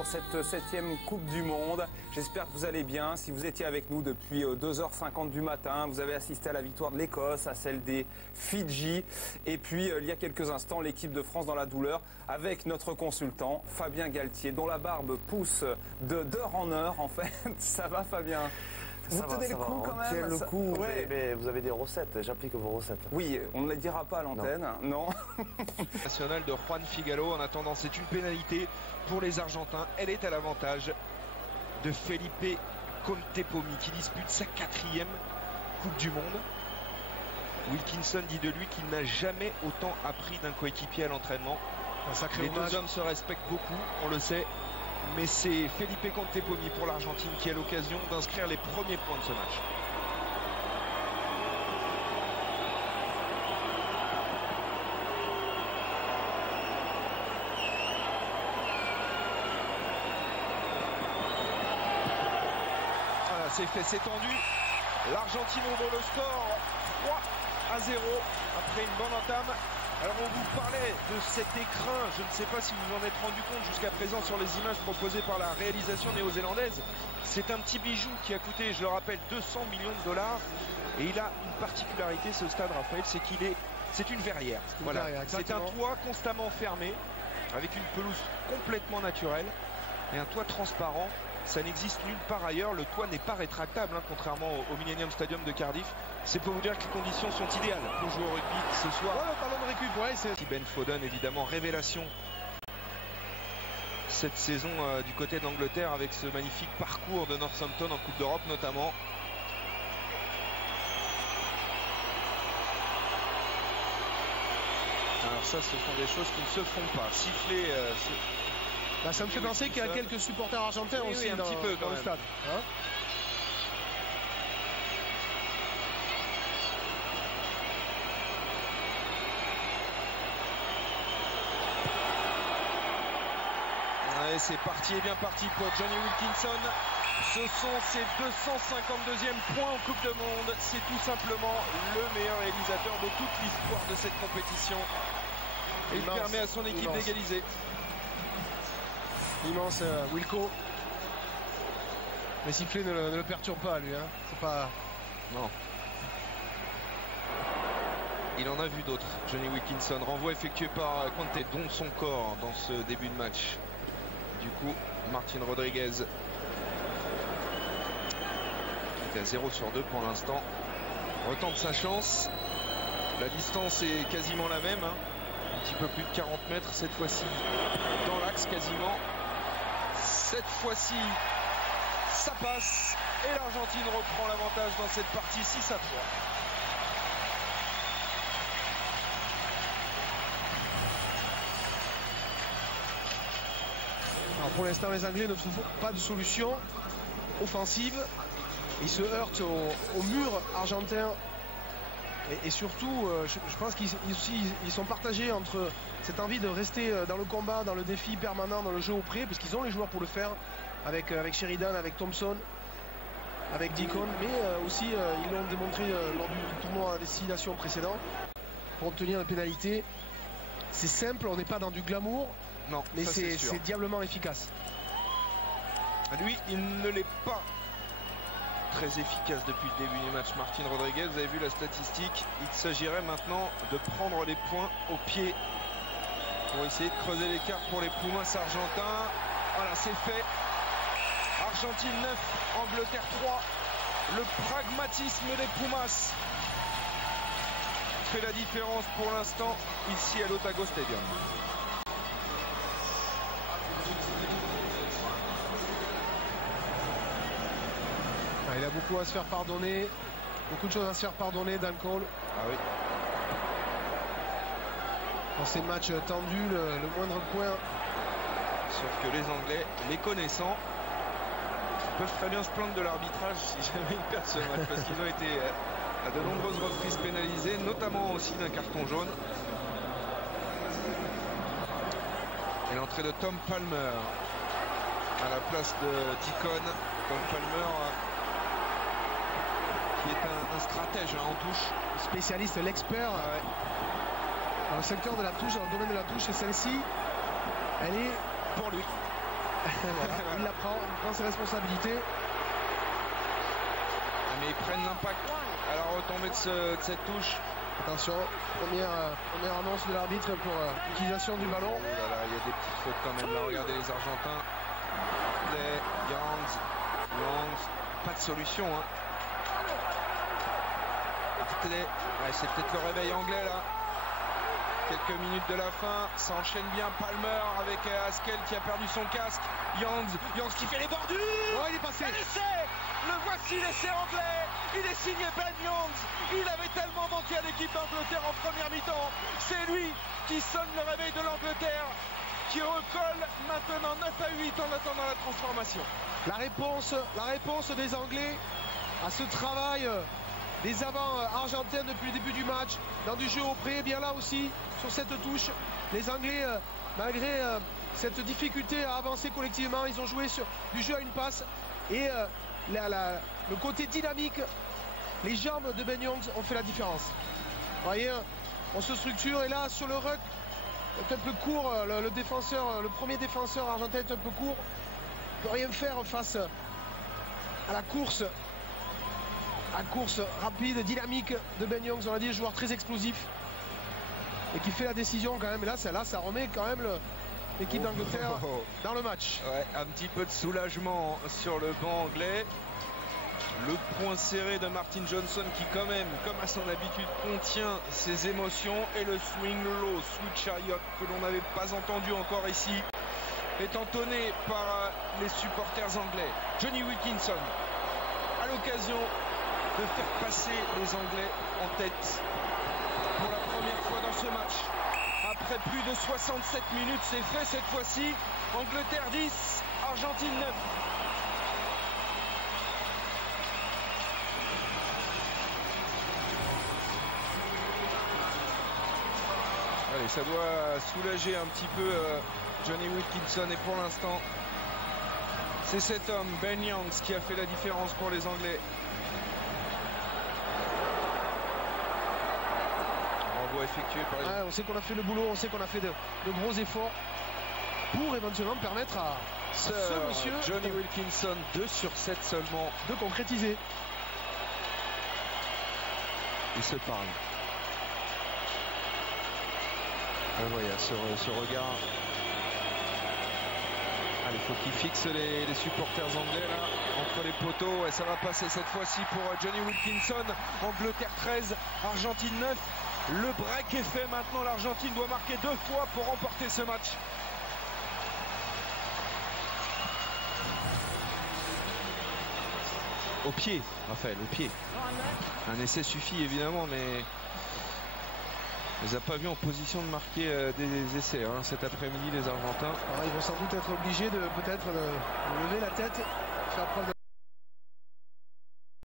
pour cette 7e Coupe du Monde. J'espère que vous allez bien. Si vous étiez avec nous depuis 2h50 du matin, vous avez assisté à la victoire de l'Écosse, à celle des Fidji. Et puis, il y a quelques instants, l'équipe de France dans la douleur avec notre consultant Fabien Galtier, dont la barbe pousse d'heure en heure, en fait. Ça va, Fabien? Vous tenez le coup quand même? Le coup, ouais. mais vous avez des recettes, j'applique vos recettes. Oui, on ne les dira pas à l'antenne, non. National de Juan Figalo. En attendant, c'est une pénalité pour les Argentins. Elle est à l'avantage de Felipe Contepomi qui dispute sa 4e Coupe du Monde. Wilkinson dit de lui qu'il n'a jamais autant appris d'un coéquipier à l'entraînement. Les deux hommes se respectent beaucoup, on le sait. Mais c'est Felipe Contepomi pour l'Argentine qui a l'occasion d'inscrire les premiers points de ce match. Voilà, c'est fait, c'est tendu. L'Argentine ouvre le score 3-0 après une bonne entame. Alors on vous parlait de cet écrin, je ne sais pas si vous en êtes rendu compte jusqu'à présent sur les images proposées par la réalisation néo-zélandaise. C'est un petit bijou qui a coûté, je le rappelle, 200 millions de dollars. Et il a une particularité, ce stade, Raphaël, c'est une verrière. Voilà. C'est un toit constamment fermé, avec une pelouse complètement naturelle et un toit transparent. Ça n'existe nulle part ailleurs. Le toit n'est pas rétractable, hein, contrairement au Millennium Stadium de Cardiff. C'est pour vous dire que les conditions sont idéales pour jouer au rugby ce soir. Ouais, le ballon de récup, ouais, c'est... Ben Foden, évidemment, révélation cette saison du côté de l'Angleterre avec ce magnifique parcours de Northampton en Coupe d'Europe notamment. Alors ça, ce sont des choses qui ne se font pas. Siffler... ça me fait penser qu'il y a quelques supporters argentins aussi un petit peu dans le stade. Hein, c'est parti et bien parti pour Johnny Wilkinson. Ce sont ses 252e points en Coupe de Monde. C'est tout simplement le meilleur réalisateur de toute l'histoire de cette compétition. Et il permet à son équipe d'égaliser. Immense Wilco. Mais siffler ne le perturbe pas lui. Hein. C'est pas... Non. Il en a vu d'autres. Johnny Wilkinson. Renvoi effectué par Conte, dont son corps dans ce début de match. Du coup, Martin Rodriguez qui est à 0 sur 2 pour l'instant. Retente sa chance. La distance est quasiment la même. Hein. Un petit peu plus de 40 mètres cette fois-ci. Dans l'axe quasiment. Cette fois-ci, ça passe. Et l'Argentine reprend l'avantage dans cette partie 6-3. Alors pour l'instant, les Anglais ne trouvent pas de solution offensive. Ils se heurtent au mur argentin. Et surtout, je pense qu'ils sont partagés entre cette envie de rester dans le combat, dans le défi permanent, dans le jeu au pré, parce qu'ils ont les joueurs pour le faire, avec Sheridan, avec Thompson, avec Deacon, mais aussi ils l'ont démontré lors du tournoi à destination précédent, pour obtenir la pénalité. C'est simple, on n'est pas dans du glamour. Non, mais c'est diablement efficace. Lui, il ne l'est pas très efficace depuis le début du match. Martin Rodriguez, vous avez vu la statistique. Il s'agirait maintenant de prendre les points au pied pour essayer de creuser l'écart pour les Pumas argentins. Voilà, c'est fait. Argentine 9, Angleterre 3. Le pragmatisme des Pumas fait la différence pour l'instant ici à l'Otago Stadium. Il a beaucoup à se faire pardonner, beaucoup de choses à se faire pardonner dans le call. Ah oui. Dans ces matchs tendus, le moindre point. Sauf que les Anglais, les connaissant, peuvent très bien se plaindre de l'arbitrage si jamais ils perdent ce match, parce qu'ils ont été à de nombreuses reprises pénalisés, notamment aussi d'un carton jaune. Et l'entrée de Tom Palmer à la place de Deacon. Tom Palmer qui est un stratège en touche. Spécialiste, l'expert dans le secteur de la touche, dans le domaine de la touche, et celle-ci, elle est pour lui. Voilà, il prend ses responsabilités. Mais ils prennent l'impact à la retombée de cette touche. Attention, première annonce de l'arbitre pour l'utilisation du ballon. Oh là là, il y a des petites fautes quand même là, regardez les Argentins. Les Youngs, pas de solution. Hein. Ouais, c'est peut-être le réveil anglais là. Quelques minutes de la fin, ça enchaîne bien. Palmer avec Haskell qui a perdu son casque. Youngs qui fait les bordures. Oh, il est passé. Le voici, l'essai anglais. Il est signé Ben Youngs. Il avait tellement manqué à l'équipe d'Angleterre en première mi-temps. C'est lui qui sonne le réveil de l'Angleterre, qui recolle maintenant 9 à 8 en attendant la transformation. La réponse des Anglais à ce travail des avants argentins depuis le début du match, dans du jeu au pré, bien là aussi, sur cette touche, les Anglais, malgré cette difficulté à avancer collectivement, ils ont joué sur du jeu à une passe et le côté dynamique, les jambes de Ben Youngs ont fait la différence. Vous voyez, on se structure et là sur le ruck, est un peu court, le premier défenseur argentin est un peu court, ne peut rien faire face à la course rapide, dynamique de Ben Youngs. On a dit un joueur très explosif et qui fait la décision quand même. Et là, ça remet quand même l'équipe d'Angleterre dans le match. Ouais, un petit peu de soulagement sur le banc anglais. Le point serré de Martin Johnson qui quand même, comme à son habitude, contient ses émotions. Et le swing low, Sweet Chariot, que l'on n'avait pas entendu encore ici, est entonné par les supporters anglais. Johnny Wilkinson a l'occasion de faire passer les Anglais en tête pour la première fois dans ce match. Après plus de 67 minutes, c'est fait cette fois-ci. Angleterre 10, Argentine 9. Allez, ça doit soulager un petit peu Johnny Wilkinson. Et pour l'instant, c'est cet homme, Ben Youngs, qui a fait la différence pour les Anglais. Renvoi effectué par les... On sait qu'on a fait le boulot, on sait qu'on a fait de gros efforts pour éventuellement permettre à ce monsieur Johnny Wilkinson, 2 sur 7 seulement, de concrétiser. Ils se parlent. Voilà, ce regard. Allez, il faut qu'il fixe les supporters anglais là, entre les poteaux. Et ça va passer cette fois-ci pour Johnny Wilkinson. Angleterre 13, Argentine 9. Le break est fait maintenant. L'Argentine doit marquer 2 fois pour remporter ce match. Au pied, Raphaël, au pied. Un essai suffit évidemment, mais on les a pas vus en position de marquer des essais cet après-midi, les Argentins. Alors, ils vont sans doute être obligés de peut-être lever la tête, faire preuve de...